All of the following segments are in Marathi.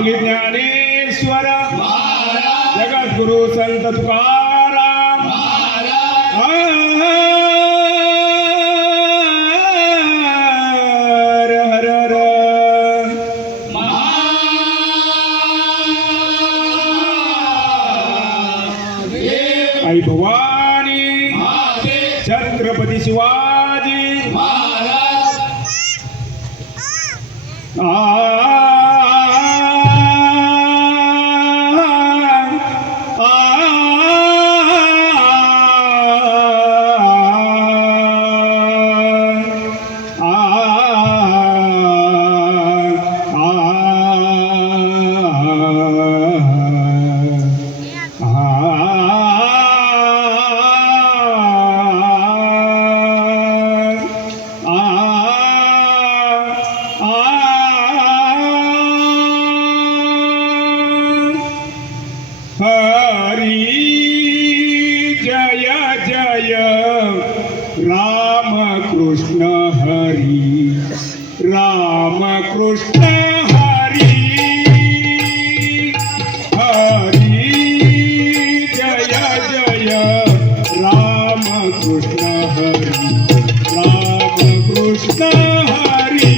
माऊली ज्ञानेश्वर जगद्गुरु संत तुकाराम हर हर हर आई भवानी छत्रपती शिवाजी हरी जय जय राम कृष्ण हरी राम कृष्ण हरी हरी जय जय राम कृष्ण हरी राम कृष्ण हरी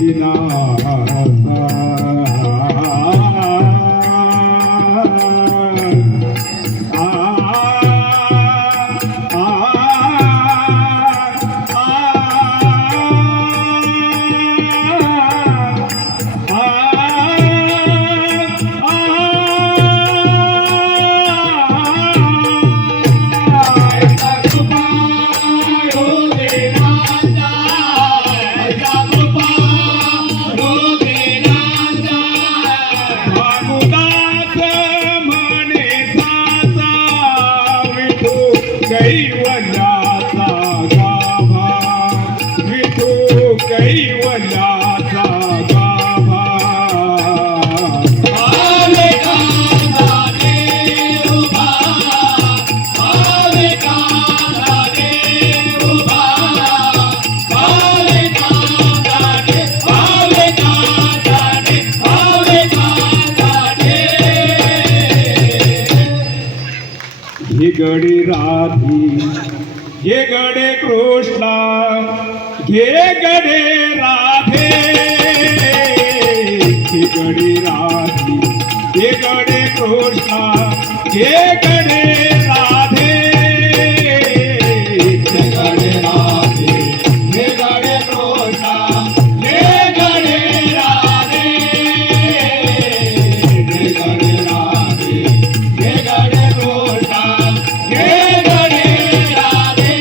दिना कैवल्याचा गाभा विठू कैवल्याचा गाभा आले कांदा देऊबा आले कांदा देऊबा आले कांदा दे आले कांदा दे आले कांदा दे हे गडे राधी हे गडे कृष्णा घे गडे राधे हे गडे राधी हे गडे कृष्णा घे गडे राधे हे गडे राधे हे गडे कृष्णा हे गडे राधे हे गडे राधे हे गडे कृष्णा हे गडे राधे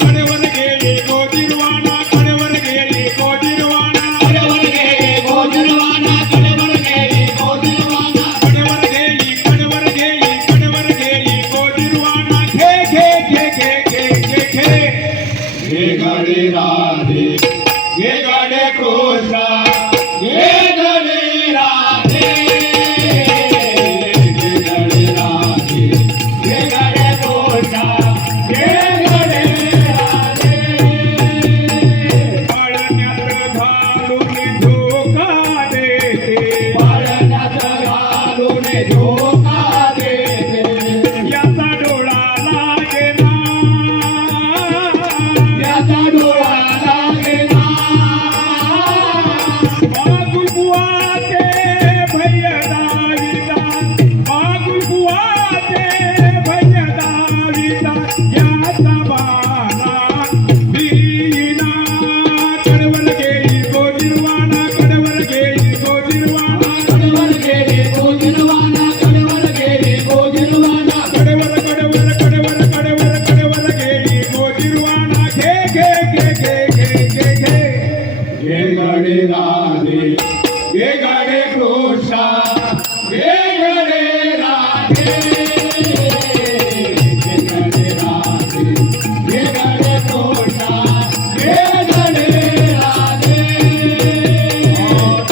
कडवर गेली गोजिरवाणा कडवर गेली गोजिरवाणा कडवर गेली गोजरवाना कडवर गेली गोजरवाना कडवर गेली गोजिरवाणा घे घे घे घे घे घे घे हे गडे राधे हे गडे कृष्णा हे गडे राधे हे गडे राधे हे गडे कृष्णा हे गडे राधे पाळण्यात घालून धोका देते पाळण्यात घालून धोका देते याचा डोळा लागेना याचा डोळा लागेना मागुल बुवाचे भैया दाविता मागुल बुवाचे भैया दाविता याचा बाला बीना कडवर गेली गोजिरवाणा कडवर गेली गोजिरवाणा कडवर गेली गोजरवाना कडवर गेली गोजरवाना कडवर कडवर कडवर कडवर कडवर गेली गोजिरवाणा घे घे घे घे घे घे घे हे गडे राधे हे गडे कृष्णा हे गडे राधे हे गडे राधे हे गडे कृष्णा हे गडे राधे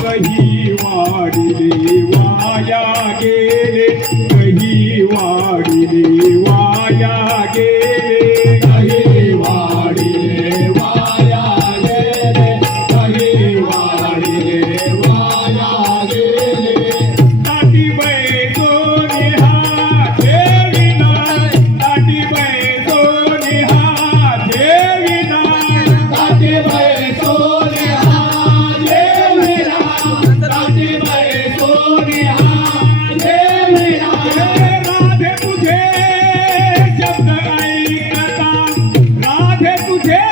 कही वाढिले वाया गेले कही वाढिले वाया गेले कही वाढिले वाया गेले कही वाढिले वाया गेले ताटी बै दोन्ही हात ठेविना ताटी बै दोन्ही हात ठेविना ताटे बाई सोने हाजे मेरा ताटे बाई सोने हाजे मेरा राधे तुझे शब्द ऐकता राधे तुझे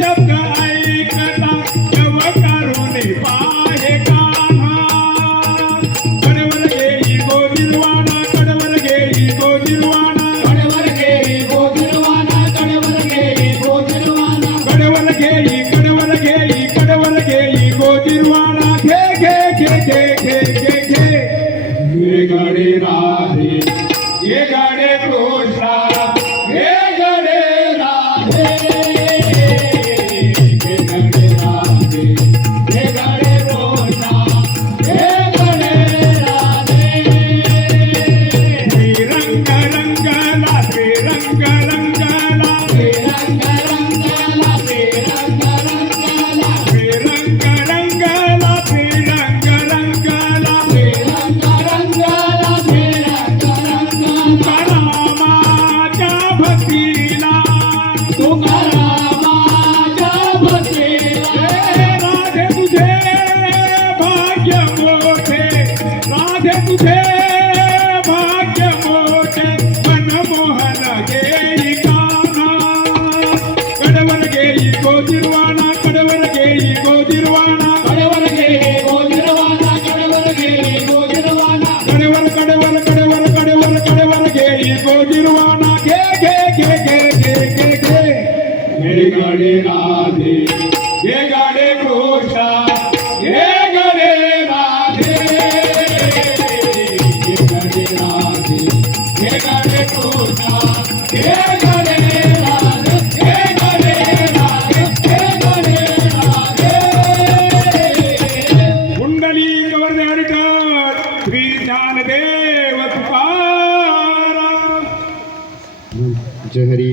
शब्द ऐकता जव करून पाहे कान्हा कडवर गेली गोजिरवाणा कडवर गेली गोजिरवाणा कडवर गेली गोजरवाना कडवर गेली गोजरवाना कडवर गेली गोजिरवाणा घे घे घे घे घे घे घे हे गडे राधे हे गडे कृष्णा हे गडे राधे हे गडे राधे हे गडे कृष्णा हे गडे राधे रंग रंगला रंग रंगला रंग रंगला कृष्ण हे गणे राधे हे गणे राधे हे गणे राधे कुंडली कवरणे हरिकर श्री ज्ञानदेव तुकाराम जय हरी